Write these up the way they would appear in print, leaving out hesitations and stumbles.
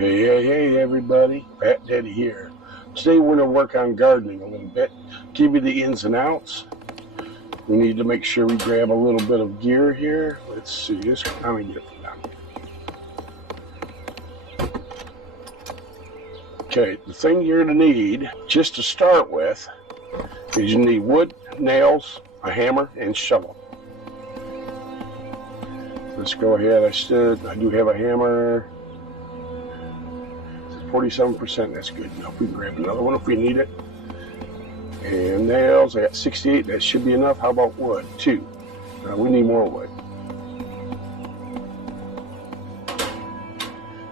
Hey, everybody. Pat Daddy here. Today we're going to work on gardening a little bit, give you the ins and outs. We need to make sure we grab a little bit of gear here. Let's see, this kind of get done. Okay, the thing you're going to need, just to start with, is you need wood, nails, a hammer, and shovel. Let's go ahead. I do have a hammer. 47%, that's good enough. We can grab another one if we need it. And nails, I got 68, that should be enough. How about wood? 2. We need more wood.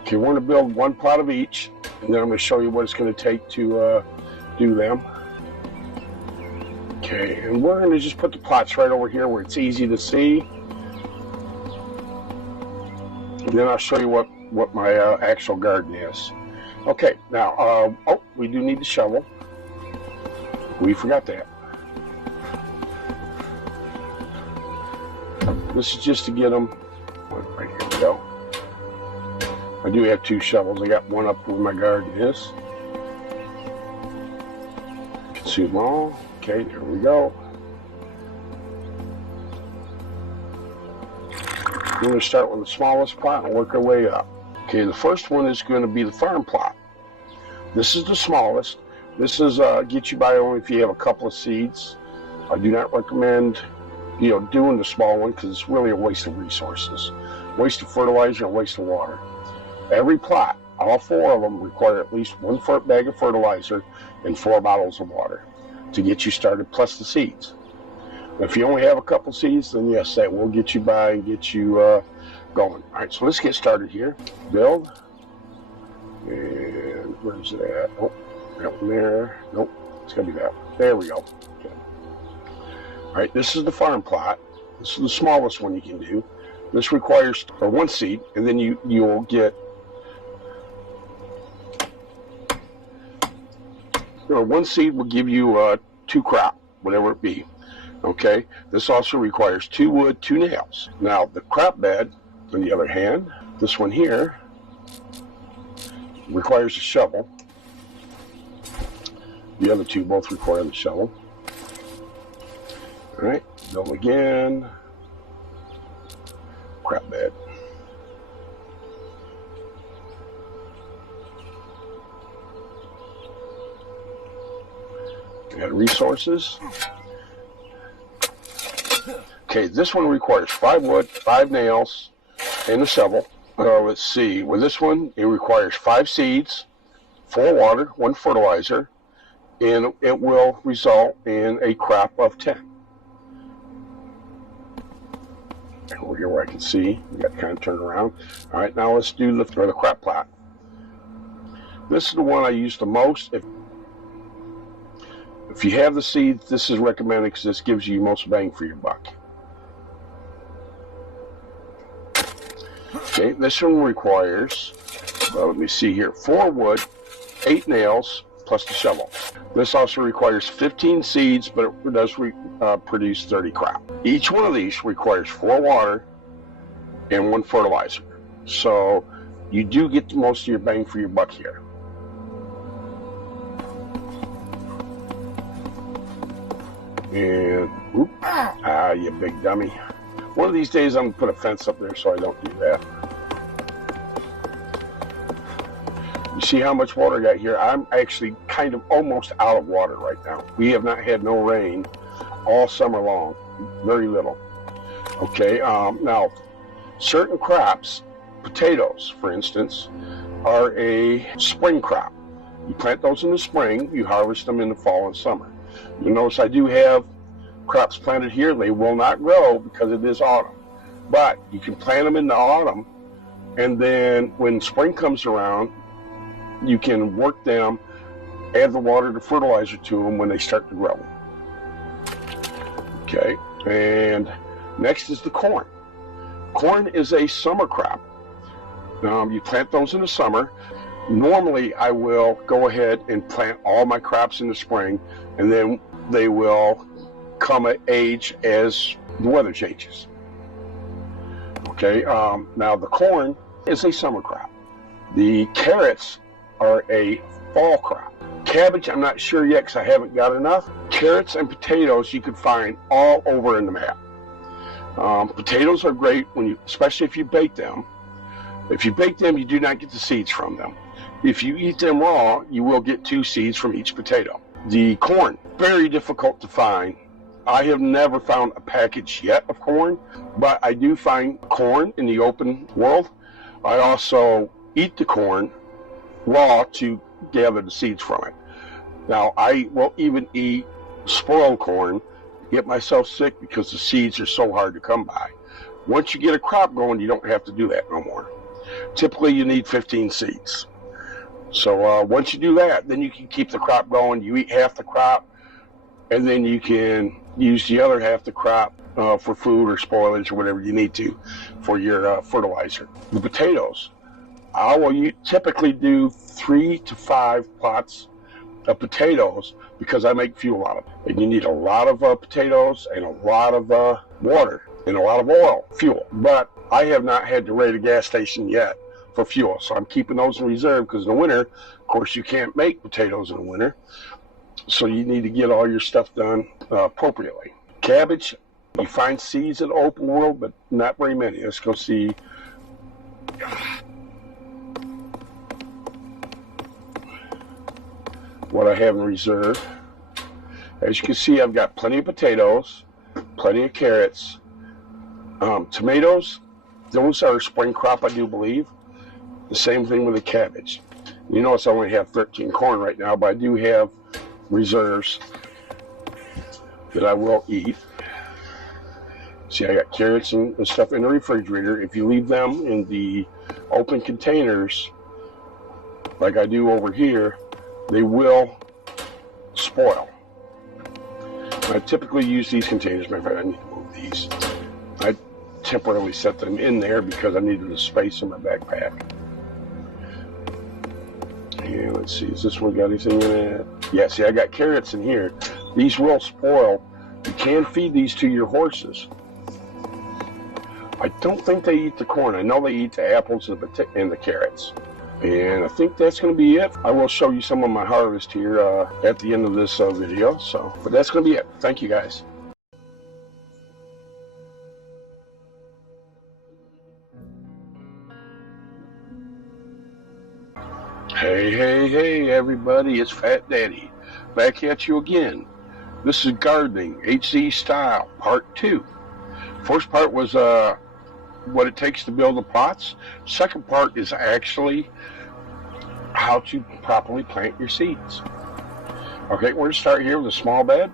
Okay, we're going to build one plot of each, and then I'm going to show you what it's going to take to do them. Okay, and we're going to just put the plots right over here where it's easy to see. And then I'll show you what my actual garden is. Okay, now, we do need the shovel. We forgot that. This is just to get them, right here we go. I do have 2 shovels. I got one up where my garden is. You can see them all. Okay, there we go. We're going to start with the smallest plot and work our way up. Okay, the first one is going to be the farm plot. This is the smallest. This is get you by only if you have a couple of seeds. I do not recommend, doing the small one because it's really a waste of resources, waste of fertilizer, and waste of water. Every plot, all 4 of them, require at least 1 bag of fertilizer and 4 bottles of water to get you started, plus the seeds. If you only have a couple seeds, then yes, that will get you by and get you going. All right, so let's get started here. Build. And where's it at? Oh, that one there. Nope, it's gonna be that one. There we go. Okay. All right, this is the farm plot. This is the smallest one you can do. This requires 1 seed, and then you'll get 1 seed will give you 2 crop, whatever it be. Okay, this also requires 2 wood, 2 nails. Now the crop bed, on the other hand, this one here requires a shovel. The other 2 both require the shovel. All right, build again. Crop bed. Got resources. Okay, this one requires 5 wood, 5 nails, and a shovel. Let's see, with this one, it requires 5 seeds, 4 water, 1 fertilizer, and it will result in a crop of 10. Over here where I can see, we got to kind of turn around. All right, now let's do the crop plot. This is the one I use the most. If you have the seeds, this is recommended because this gives you most bang for your buck. Okay, this one requires, let me see here, 4 wood, 8 nails, plus the shovel. This also requires 15 seeds, but it does produce 30 crop. Each one of these requires 4 water and 1 fertilizer. So you do get the most of your bang for your buck here. And, you big dummy. One of these days I'm going to put a fence up there so I don't do that. You see how much water I got here? I'm actually kind of almost out of water right now. We have not had no rain all summer long, very little. Okay, now certain crops, potatoes for instance, are a spring crop. You plant those in the spring, you harvest them in the fall and summer. You'll notice I do have crops planted here. They will not grow because it is autumn. But you can plant them in the autumn, and then when spring comes around, you can work them, add the water, the fertilizer to them when they start to grow. Okay, and next is the corn. Corn is a summer crop. You plant those in the summer. Normally, I will go ahead and plant all my crops in the spring, and then they will come of age as the weather changes. Okay, now the corn is a summer crop. The carrots are a fall crop. Cabbage, I'm not sure yet because I haven't got enough. Carrots and potatoes you can find all over in the map. Potatoes are great especially if you bake them. If you bake them, you do not get the seeds from them. If you eat them raw, you will get 2 seeds from each potato. The corn, very difficult to find. I have never found a package yet of corn, but I do find corn in the open world. I also eat the corn raw to gather the seeds from it. Now, I will even eat spoiled corn, get myself sick because the seeds are so hard to come by. Once you get a crop going, you don't have to do that no more. Typically, you need 15 seeds. So once you do that, then you can keep the crop going. You eat half the crop, and then you can use the other half the crop for food or spoilage or whatever you need to for your fertilizer. The potatoes, I will typically do 3 to 5 pots of potatoes because I make fuel out of them. And you need a lot of potatoes and a lot of water and a lot of oil, fuel. But I have not had to raid a gas station yet for fuel, so I'm keeping those in reserve because in the winter, of course, you can't make potatoes in the winter. So you need to get all your stuff done appropriately. Cabbage, you find seeds in the open world, but not very many. Let's go see. What I have in reserve. As you can see, I've got plenty of potatoes, plenty of carrots. Tomatoes, those are a spring crop, I do believe. The same thing with the cabbage. You notice I only have 13 corn right now, but I do have reserves that I will eat. See, I got carrots and stuff in the refrigerator. If you leave them in the open containers, like I do over here, they will spoil. I typically use these containers. Matter of fact, I need to move these. I temporarily set them in there because I needed the space in my backpack. And let's see, has this one got anything in it? Yeah, see, I got carrots in here. These will spoil. You can feed these to your horses. I don't think they eat the corn. I know they eat the apples and the carrots. And I think that's going to be it. I will show you some of my harvest here at the end of this video. But that's going to be it. Thank you, guys. Hey, everybody. It's Fat Daddy. Back at you again. This is Gardening HZ Style, Part 2. First part was what it takes to build the pots. Second part is actually how to properly plant your seeds. Okay, we're going to start here with a small bed.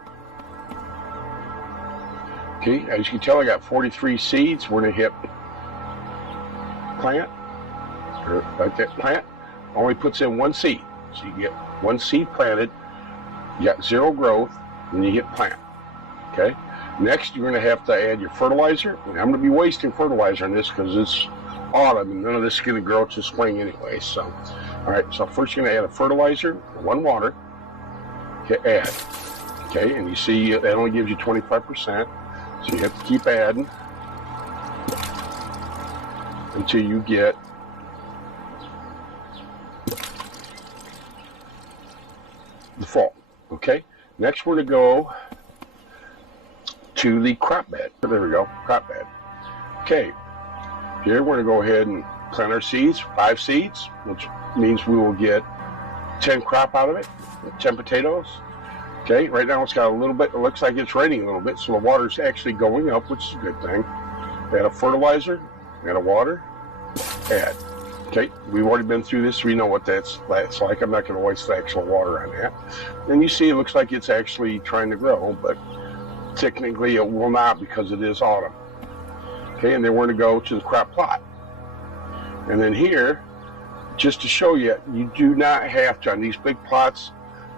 Okay, as you can tell, I got 43 seeds. We're going to hit plant, or like that, plant. Only puts in 1 seed. So you get 1 seed planted, you got 0 growth, and you hit plant. Okay, next you're going to have to add your fertilizer. And I'm going to be wasting fertilizer on this because it's autumn and none of this is going to grow to spring anyway. So, all right, so first you're going to add a fertilizer, 1 water, hit add. Okay, and you see that only gives you 25%, so you have to keep adding until you get the fall. Okay, next we're going to go to the crop bed. There we go, crop bed. Okay, here we're going to go ahead and plant our seeds, 5 seeds, which means we will get 10 crop out of it, 10 potatoes. Okay, right now it's got a little bit, it looks like it's raining a little bit, so the water's actually going up, which is a good thing. Add a fertilizer, add a water, add. Okay, we've already been through this, so we know what that's like. I'm not going to waste the actual water on that. And you see it looks like it's actually trying to grow, but technically it will not because it is autumn. Okay, and then we're going to go to the crop plot. And then here, just to show you, you do not have to, on these big plots,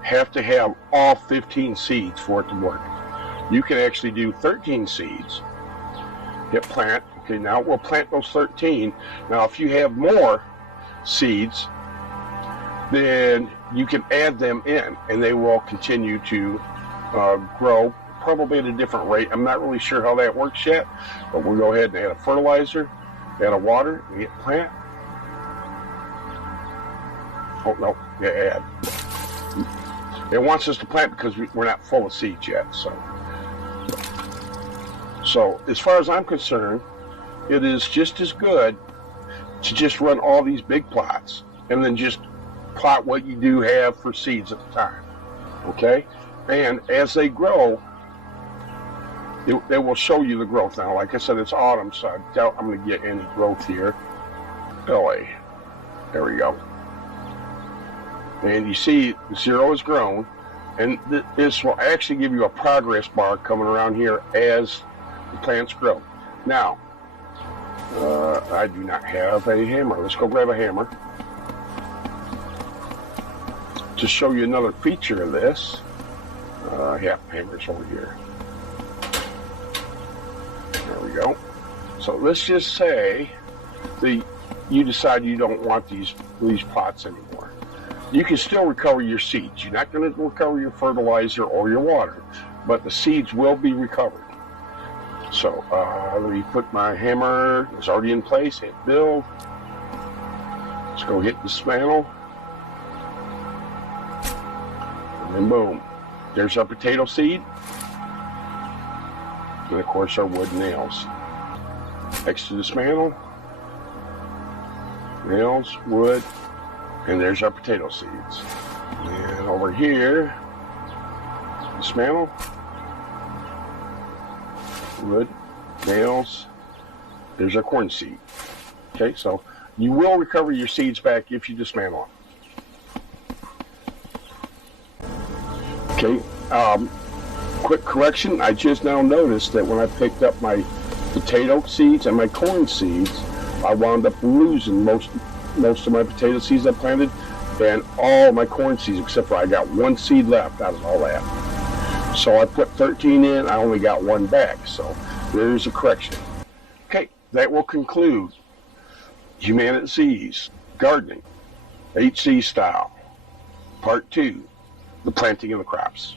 have to have all 15 seeds for it to work. You can actually do 13 seeds, hit plant. Okay, now we'll plant those 13. Now if you have more seeds, then you can add them in and they will continue to grow, probably at a different rate. I'm not really sure how that works yet, but we'll go ahead and add a fertilizer, add a water, and hit plant. Oh no, yeah, add. It wants us to plant because we're not full of seeds yet. So as far as I'm concerned, it is just as good to just run all these big plots and then just plot what you do have for seeds at the time. Okay, and as they grow, they will show you the growth. Now, like I said, it's autumn, so I doubt I'm going to get any growth here. LA, there we go. And you see 0 is grown, and this will actually give you a progress bar coming around here as the plants grow. Now, I do not have a hammer. Let's go grab a hammer to show you another feature of this. Yeah, hammer's over here. There we go. So let's just say that you decide you don't want these plots anymore. You can still recover your seeds. You're not going to recover your fertilizer or your water, but the seeds will be recovered. So let me put my hammer. It's already in place. Hit build. Let's go hit dismantle. And then boom. There's our potato seed. And of course our wood nails. Next to dismantle. Nails, wood, and there's our potato seeds. And over here, dismantle. Wood, nails, there's our corn seed. Okay, so you will recover your seeds back if you dismantle them. Okay, quick correction, I just now noticed that when I picked up my potato seeds and my corn seeds, I wound up losing most of my potato seeds I planted and all my corn seeds, except for I got 1 seed left out of all that. So I put 13 in, I only got 1 back, so there's a correction. Okay, that will conclude HumanitZ's Gardening HZ Style, Part 2, the planting of the crops.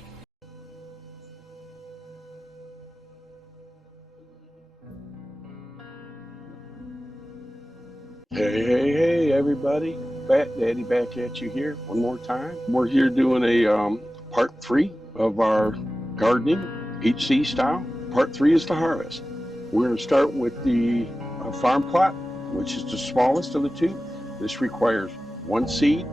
Hey, everybody. Fat Daddy back at you here one more time. We're here doing a part 3 of our gardening HZ style. Part 3 is the harvest. We're going to start with the farm plot, which is the smallest of the two. This requires 1 seed.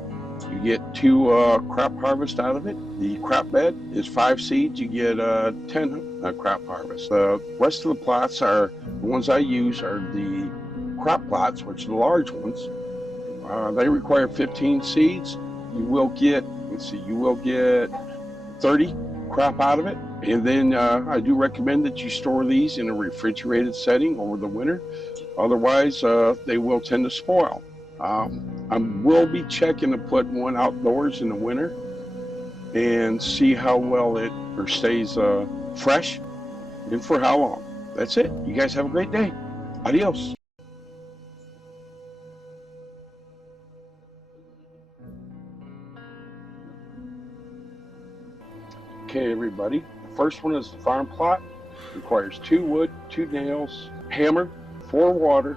You get 2 crop harvest out of it. The crop bed is 5 seeds. You get 10 crop harvest. The rest of the plots are, the ones I use are the crop plots, which are the large ones. They require 15 seeds. You will get, let's see, you will get 30 crop out of it. And then I do recommend that you store these in a refrigerated setting over the winter. Otherwise, they will tend to spoil. I will be checking to put one outdoors in the winter and see how well it stays fresh and for how long. That's it. You guys have a great day. Adios. Okay, everybody. The first one is the farm plot. Requires 2 wood, 2 nails, hammer, 4 water,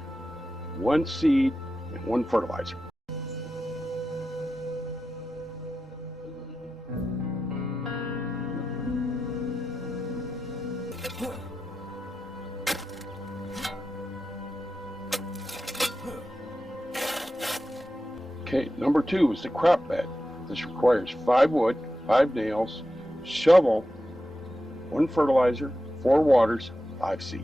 1 seed, and 1 fertilizer. Okay, number 2 is the crop bed. This requires 5 wood, 5 nails, shovel, 1 fertilizer, 4 waters, 5 seed.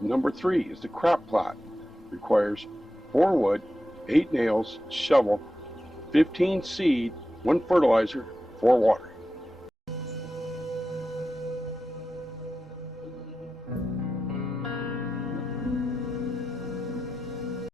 Number 3 is the crop plot. Requires 4 wood, 8 nails, shovel, 15 seed, 1 fertilizer, 4 water.